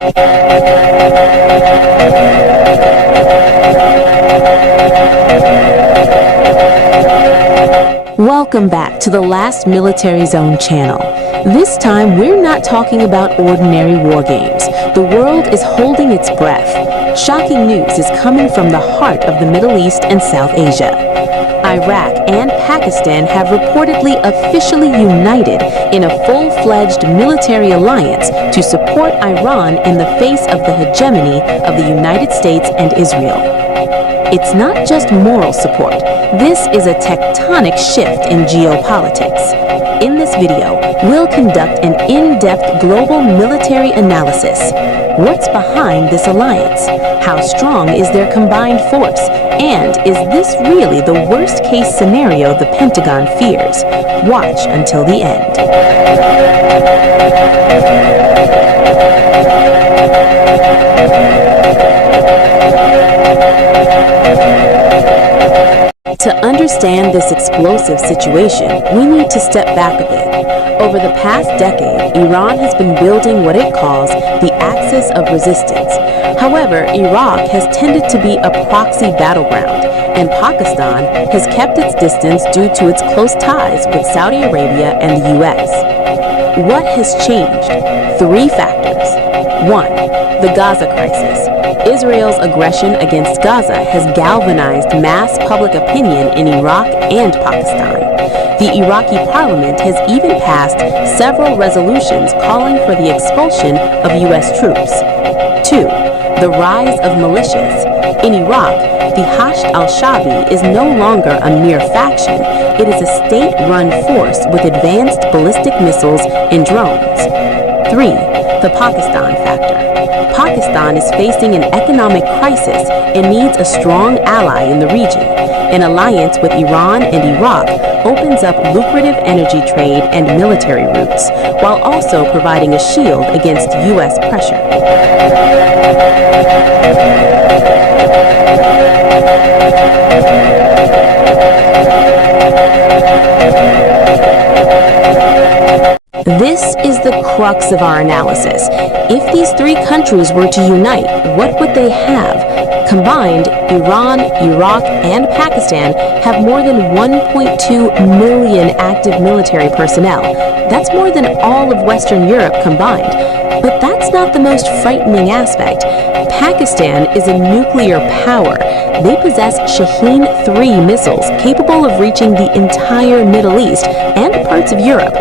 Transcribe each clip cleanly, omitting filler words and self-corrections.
Welcome back to the Last Military Zone channel. This time, we're not talking about ordinary war games. The world is holding its breath. Shocking news is coming from the heart of the Middle East and South Asia. Iraq and Pakistan have reportedly officially united in a full-fledged military alliance to support Iran in the face of the hegemony of the United States and Israel. It's not just moral support. This is a tectonic shift in geopolitics. In this video, we'll conduct an in-depth global military analysis. What's behind this alliance? How strong is their combined force? And is this really the worst-case scenario the Pentagon fears? Watch until the end. To understand this explosive situation, we need to step back a bit. Over the past decade, Iran has been building what it calls the axis of resistance. However, Iraq has tended to be a proxy battleground, and Pakistan has kept its distance due to its close ties with Saudi Arabia and the U.S. What has changed? 3 factors. 1. The Gaza crisis. Israel's aggression against Gaza has galvanized mass public opinion in Iraq and Pakistan. The Iraqi parliament has even passed several resolutions calling for the expulsion of U.S. troops. 2. The rise of militias. In Iraq, the Hashd al-Shaabi is no longer a mere faction. It is a state-run force with advanced ballistic missiles and drones. 3. The Pakistan factor. Pakistan is facing an economic crisis and needs a strong ally in the region. An alliance with Iran and Iraq opens up lucrative energy trade and military routes, while also providing a shield against U.S. pressure. This is the crux of our analysis. If these 3 countries were to unite, what would they have? Combined, Iran, Iraq, and Pakistan have more than 1.2 million active military personnel. That's more than all of Western Europe combined. But that's not the most frightening aspect. Pakistan is a nuclear power. They possess Shaheen-III missiles capable of reaching the entire Middle East and parts of Europe.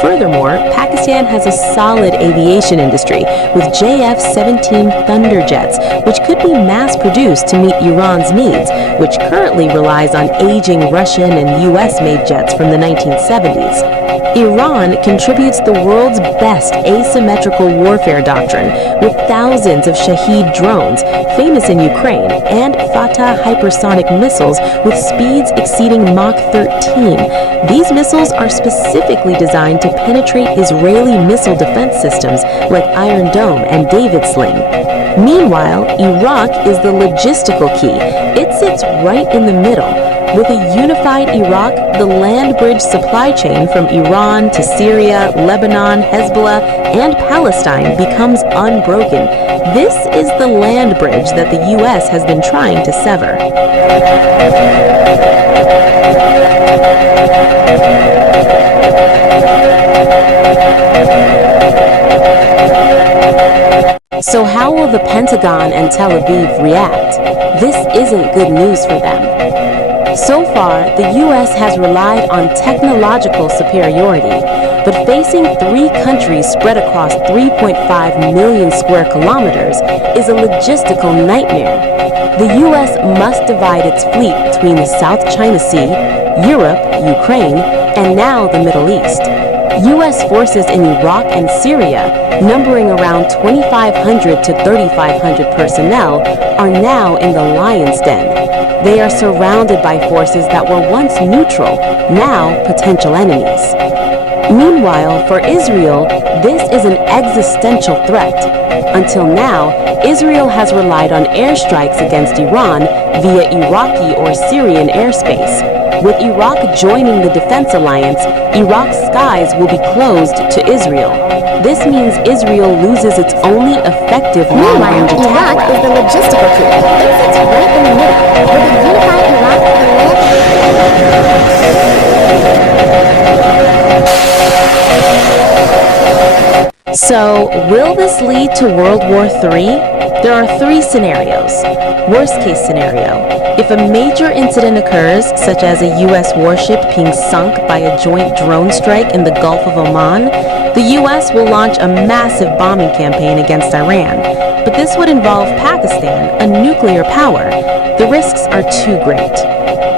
Furthermore, Pakistan has a solid aviation industry with JF-17 Thunderjets, which could be mass-produced to meet Iran's needs, which currently relies on aging Russian and US-made jets from the 1970s. Iran contributes the world's best asymmetrical warfare doctrine, with thousands of Shahed drones, famous in Ukraine, and fattah hypersonic missiles with speeds exceeding Mach 13. These missiles are specifically designed to penetrate Israeli missile defense systems like Iron Dome and David Sling. Meanwhile, Iraq is the logistical key. It sits right in the middle. With a unified Iraq, the land bridge supply chain from Iran to Syria, Lebanon, Hezbollah, and Palestine becomes unbroken. This is the land bridge that the U.S. has been trying to sever. So how will the Pentagon and Tel Aviv react? This isn't good news for them. So far, the U.S. has relied on technological superiority, but facing 3 countries spread across 3.5 million square kilometers is a logistical nightmare. The U.S. must divide its fleet between the South China Sea, Europe, Ukraine, and now the Middle East. U.S. forces in Iraq and Syria, numbering around 2,500 to 3,500 personnel, are now in the lion's den. They are surrounded by forces that were once neutral, now potential enemies. Meanwhile, for Israel, this is an existential threat. Until now, Israel has relied on airstrikes against Iran via Iraqi or Syrian airspace. With Iraq joining the defense alliance, Iraq's skies will be closed to Israel. This means Israel loses its only effective long-range attack Iraq is the logistical key. It sits right in the middle. With a unified Iraq, the So, will this lead to World War III? There are three scenarios. Worst case scenario. If a major incident occurs, such as a U.S. warship being sunk by a joint drone strike in the Gulf of Oman, the U.S. will launch a massive bombing campaign against Iran. But this would involve Pakistan, a nuclear power. The risks are too great.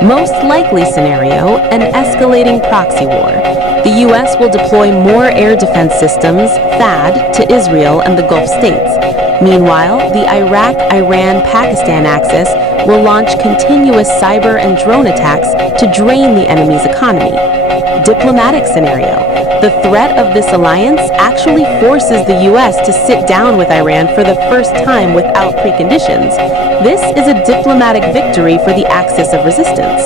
Most likely scenario, an escalating proxy war. The U.S. will deploy more air defense systems, THAAD, to Israel and the Gulf states. Meanwhile, the Iraq-Iran-Pakistan axis will launch continuous cyber and drone attacks to drain the enemy's economy. Diplomatic scenario. The threat of this alliance actually forces the U.S. to sit down with Iran for the first time without preconditions. This is a diplomatic victory for the axis of resistance.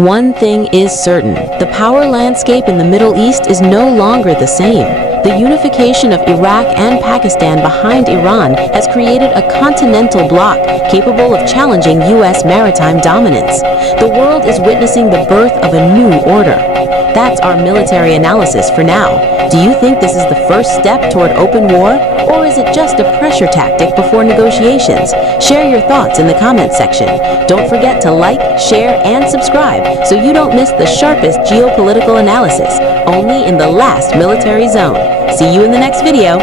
One thing is certain, the power landscape in the Middle East is no longer the same. The unification of Iraq and Pakistan behind Iran has created a continental bloc capable of challenging U.S. maritime dominance. The world is witnessing the birth of a new order. That's our military analysis for now. Do you think this is the first step toward open war, or is it just a pressure tactic before negotiations? Share your thoughts in the comments section. Don't forget to like, share, and subscribe so you don't miss the sharpest geopolitical analysis, only in the last military zone. See you in the next video.